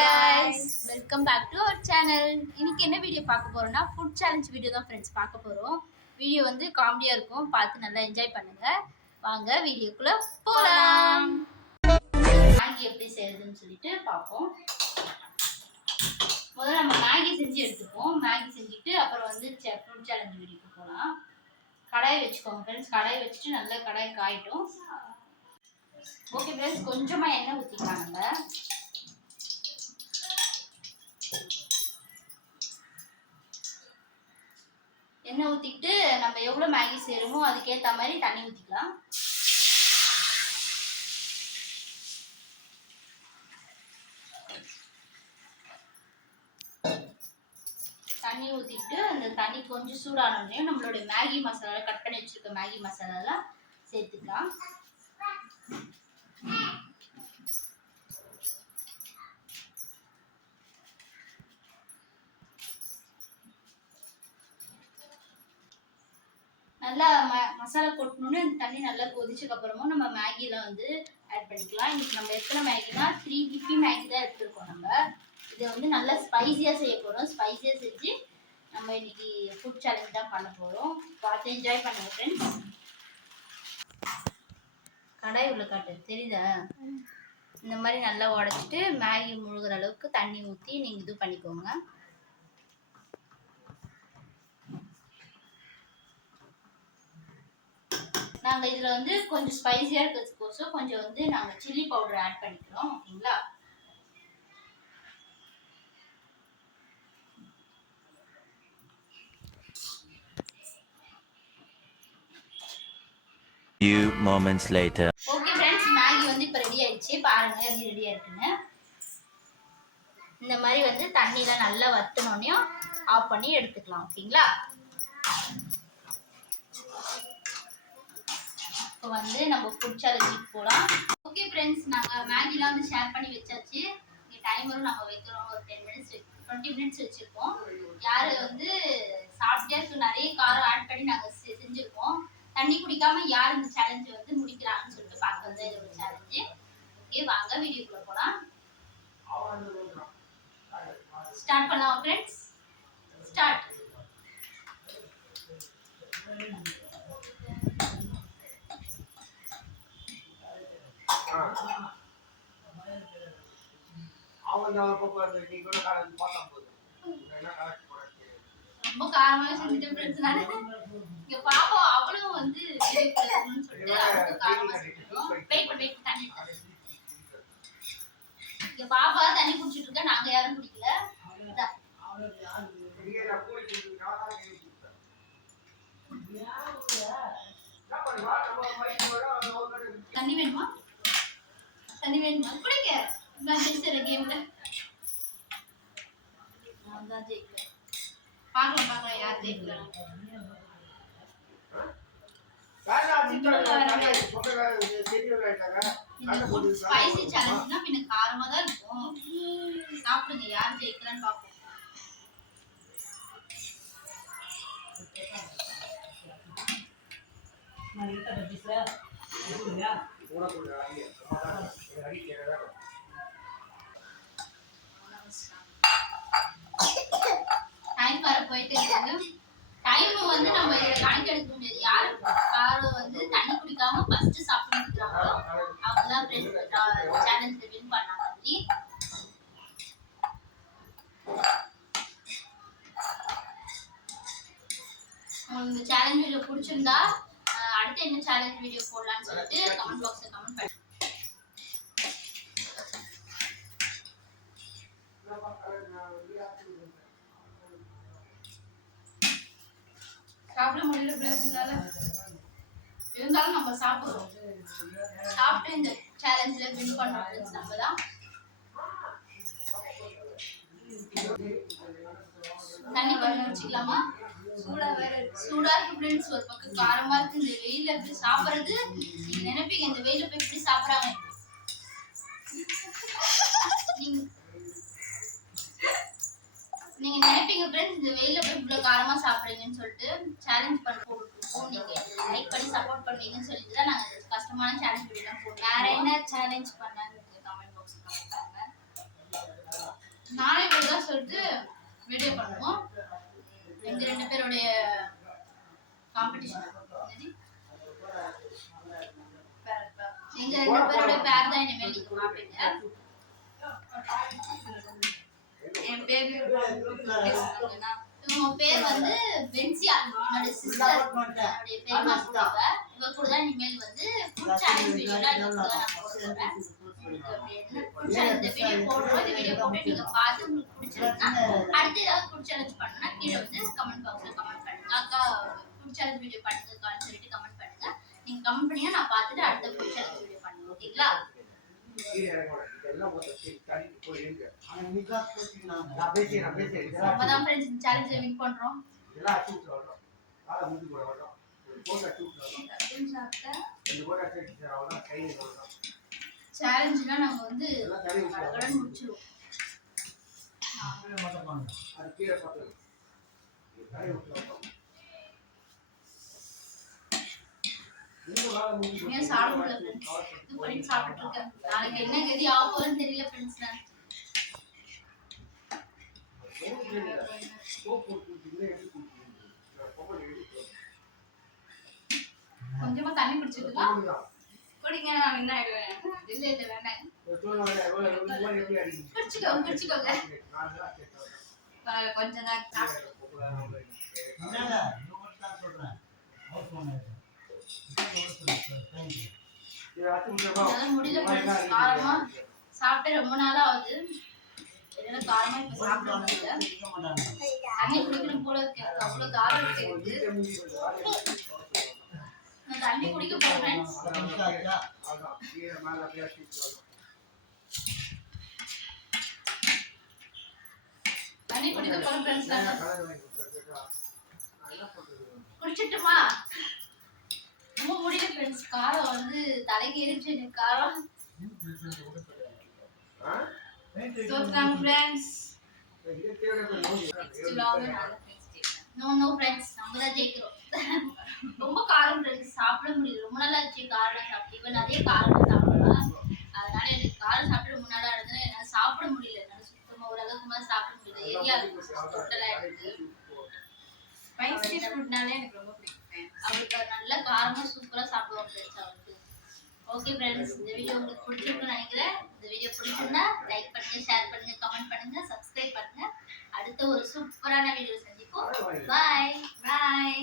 guys, welcome back to our channel. இன்னைக்கு என்ன video பார்க்க போறோம்னா ஃபுட் சேலஞ்ச் வீடியோ தான் फ्रेंड्स பார்க்க போறோம். வீடியோ வந்து காமெடியா இருக்கும், பார்த்து நல்லா என்ஜாய் பண்ணுங்க. வாங்க வீடியோக்குள்ள போலாம். மேகி எப்படி செய்யறதுன்னு சொல்லிட்டு பாப்போம். முதல்ல நம்ம மேகி செஞ்சு எடுத்துப்போம். மேகி செஞ்சுட்டு அப்புறம் வந்து ஃபுட் சேலஞ்ச் வீடியோக்கு போலாம். கடாய் வெச்சுக்கோங்க फ्रेंड्स. கடாய் வெச்சிட்டு நல்லா கடாய் காயட்டும். ஓகே फ्रेंड्स, கொஞ்சமா எண்ணெய் ஊத்திக்கலாம். நம்ம எண்ணெய் ஊற்றிக்கிட்டு நம்ம எவ்வளோ மேகி செய்கிறோமோ அதுக்கேற்ற மாதிரி தண்ணி ஊற்றிக்கலாம். தண்ணி ஊற்றிட்டு அந்த தண்ணி கொஞ்சம் சூடானோடனே நம்மளுடைய மேகி மசாலா, கட் பண்ணி வச்சுருக்க மேகி மசாலாலாம் சேர்த்துக்கலாம். நல்லா மசாலா கொட்டணுன்னு தண்ணி நல்லா கொதிச்சதுக்கு அப்புறமா நம்ம மேகிலாம் வந்து ஆட் பண்ணிக்கலாம். இன்னைக்கு நம்ம எத்தனை மேகினா 350 மேகி தான் எடுத்துருக்கோம். நம்ம இதை வந்து நல்லா ஸ்பைசியாக செய்ய போகிறோம். ஸ்பைசியாக செஞ்சு நம்ம இன்னைக்கு ஃபுட் சேலஞ்ச் தான் பண்ண போகிறோம். பார்த்து என்ஜாய் பண்ணுங்க ஃப்ரெண்ட்ஸ். கடாய் உள்ள காட்டு தெரியுதா? இந்த மாதிரி நல்லா உடச்சிட்டு மேகி முழுகிற அளவுக்கு தண்ணி ஊற்றி நீங்கள் இது பண்ணிக்கோங்க. நாங்கள் இதில் வந்து கொஞ்சம் ஸ்பைசியாக இருக்கிறதுக்கோசம் கொஞ்சம் வந்து நாங்கள் சில்லி பவுடர் ஆட் பண்ணிக்கிறோம். ஓகேங்களா? Few moments later. Okay friends, Maggi வந்து இப்போ ரெடி ஆயிடுச்சு. பாருங்க எப்படி ரெடி ஆயிருக்குன்னு. இந்த மாதிரி வந்து தண்ணியில நல்லா வத்தினோடனே ஆஃப் பண்ணி எடுத்துக்கலாம். ஓகேங்களா? இப்போ வந்து நம்ம ஃபுட் சேலஞ்சுக்கு போகலாம். ஓகே ஃப்ரெண்ட்ஸ், நாங்கள் மேகிலாம் வந்து ஷேர் பண்ணி வச்சாச்சு. இங்கே டைமரும் நம்ம வைக்கிறோம். ஒரு 10 மினிட்ஸ் 20 மினிட்ஸ் வச்சுருக்கோம். யார் வந்து சாப்பிட்டே நிறைய காரம் ஆட் பண்ணி நாங்கள் செஞ்சுருக்கோம். தண்ணி குடிக்காம யார் இந்த சேலஞ்சு வந்து முடிக்கிறாங்கன்னு சொல்லிட்டு பார்க்க வந்து இதோட சேலஞ்சு. ஓகே, வாங்க வீடியோக்குள்ள போகலாம். ஸ்டார்ட் பண்ணலாம் ஃப்ரெண்ட்ஸ். ஸ்டார்ட். ரொம்ப காரமாக செஞ்சுட்டேன் ஃப்ரெண்ட்ஸ். நான் இங்க பாப்பா அவளும் வந்து சொல்லிட்டு அவளுக்கு காரமா செஞ்சிட்டோம். வெயிட் தண்ணி. இங்க பாப்பா தண்ணி குடிச்சிட்டு இருக்கா, நாங்க யாரும் குடிக்கல. தண்ணி வேணுமா? தண்ணி வேணுமா? குடிக்க. நான் ஜெயிச்சற கேம்ல நான் தான் ஜெயிக்கிறேன். பார்க்கலாம் யார் ஜெயிக்கிறாங்க. ஸ்பைசி சேலஞ்ச்னா பின்ன காரமா தான் இருக்கும். சாப்பிடுங்க, யார் ஜெயிக்கிறான்னு பார்ப்போம். டைம் வர போயிட்டு இருக்கு. டைம் வந்து நம்ம இதை கணக்கு எடுக்க முடியாது. யாரு காரம் வந்து தண்ணி குடிக்காம ஃபர்ஸ்ட் சாப்பிட்டு முடிக்கிறாங்களோ அவங்க தான் சேலஞ்ச் வின் பண்ண மாதிரி. உங்களுக்கு சேலஞ்ச் வீடியோ பிடிச்சிருந்தா அடுத்து என்ன சேலஞ்ச் வீடியோ போடலாம்னு சொல்லிட்டு கமெண்ட் பாக்ஸ்ல கமெண்ட் பண்ணுங்க. சாப்பிட முடியல பிளஸ்னால இருந்தாலும் நம்ம சாப்பிடுறோம். சாப்பிட்டு இந்த சேலஞ்சில வின் பண்ணோம் ஃப்ரெண்ட்ஸ். நம்ம தான் தண்ணி கொஞ்சம் குடிச்சிக்கலாமா? சூடா இருக்கு ஃப்ரெண்ட்ஸ். ஒரு பக்கம் காரமா இருக்கு. இந்த வெயில எப்படி சாப்பிடுறது? நீங்க நினைப்பீங்க இந்த வெயில போய் எப்படி சாப்பிடுறாங்க. நீங்க நினைப்பீங்க ஃப்ரெண்ட்ஸ் இந்த வெயில போய் இவ்வளவு காரமா சாப்பிடுறீங்கன்னு சொல்லிட்டு. சேலஞ்ச் பண்ண போட்டுருக்கோம். நீங்க லைக் பண்ணி சப்போர்ட் பண்ணுவீங்கன்னு சொல்லிட்டு தான் நாங்க கஷ்டமான சேலஞ்ச் வீடியோலாம் போடுறோம். வேற என்ன சேலஞ்ச் பண்ணாங்க கமெண்ட் பாக்ஸ்ல கமெண்ட் பண்ணுங்க. சொல்லிட்டு வீடியோ பண்ணுவோம். எங்க 2 பேருடைய காம்படிஷன் எங்க 2 பேரோட பேர் தான் இனிமேல் நீங்க பாப்பீங்க. என் பேரு இவங்க பேர் வந்து பென்சியா, என்னோட சிஸ்டர், என்னுடைய பெரியம்மா சொல்லுவாங்க. இவ கூட தான் இனிமேல் வந்து ஃபுட் சேலஞ்ச் வீடியோல நான் போடுறேன். இந்த வீடியோ போடுறோம். இந்த வீடியோ போட்டு நீங்க பார்த்து உங்களுக்கு பிடிச்சிருந்தா அடுத்து ஏதாவது ஃபுட் சேலஞ்ச் பண்ணா கீழே வந்து கமெண்ட் பாக்ஸ்ல கமெண்ட் பண்ணுங்க. அக்கா ஃபுட் சேலஞ்ச் வீடியோ பண்ணுங்கக்கான்னு சொல்லிட்டு கமெண்ட் பண்ணுங்க. நீங்க கமெண்ட் பண்ணீங்கன்னா நான் பார்த்துட்டு அடுத்த ஃபுட் சேலஞ்ச் வீடியோ பண்ணுங்க. ஓகேங்களா? அப்பதான் ஃப்ரெண்ட்ஸ் இந்த சேலஞ்ச் வின் பண்றோம். சேலஞ்ச்னா நாங்க வந்து கடகடன்னு முடிச்சிருவோம். ஏன் சாப்பிட முடியல ஃப்ரெண்ட்ஸ்? இது பண்ணி சாப்பிட்டுட்டு இருக்கேன். நாளைக்கு என்ன கதி ஆக போகுதுன்னு தெரியல ஃப்ரெண்ட்ஸ். நான் கொஞ்சமா தண்ணி குடிச்சிட்டுக்கா குடிங்க. நான் என்ன ஆயிடுவேன். இல்ல இல்ல வேண்டாம், குடிச்சுக்கோங்க. கொஞ்சம் தான் முடியல. காரமா சாப்பிட்டு ரொம்ப நாளா ஆகுது. என்னால காரமா இப்ப சாப்பிட முடியல. தண்ணி குடிக்கணும் போல இருக்கு. அவ்வளவு காரம் இருக்கு. நான் தண்ணி குடிக்க போறேன். தண்ணி குடிக்க போறேன் ஃப்ரெண்ட்ஸ். குடிச்சிட்டுமா? ரொம்ப முடியல ஃப்ரெண்ட்ஸ். காரம் வந்து தலைக்கு ஏறிச்சு எனக்கு காரம். சோத்ராம் ஃப்ரெண்ட்ஸ். நோ ஃப்ரெண்ட்ஸ், நம்ம தான் ஜெயிக்கிறோம். ரொம்ப காரம் ஃப்ரெண்ட்ஸ், சாப்பிட முடியல. ரொம்ப நாள் ஆச்சு காரம் சாப்பிட்டு. இவன் நிறைய காரம் சாப்பிடுவான். அதனால எனக்கு காரம் சாப்பிட்டு ரொம்ப நாளா இருந்ததுனால என்னால் சாப்பிட முடியல. என்னால் சுத்தமா ஓரளவுக்கு மேலே சாப்பிட முடியல. ஏரியா டோட்டலாக இருக்கு. ஸ்பைசி ஃபுட்னாலே எனக்கு ரொம்ப பிடிக்கும். அவருக்கு நல்ல காரமா சூப்பரா சாப்பிடுவாங்க ஃப்ரெண்ட்ஸ் அவருக்கு. ஓகே ஃப்ரெண்ட்ஸ், இந்த வீடியோ உங்களுக்கு பிடிச்சிருக்குன்னு நினைக்கிறேன். இந்த வீடியோ பிடிச்சிருந்தா லைக் பண்ணுங்க, ஷேர் பண்ணுங்க, கமெண்ட் பண்ணுங்க, சப்ஸ்கிரைப் பண்ணுங்க. அடுத்த ஒரு சூப்பரான வீடியோ சந்திப்போம். பாய் பாய்.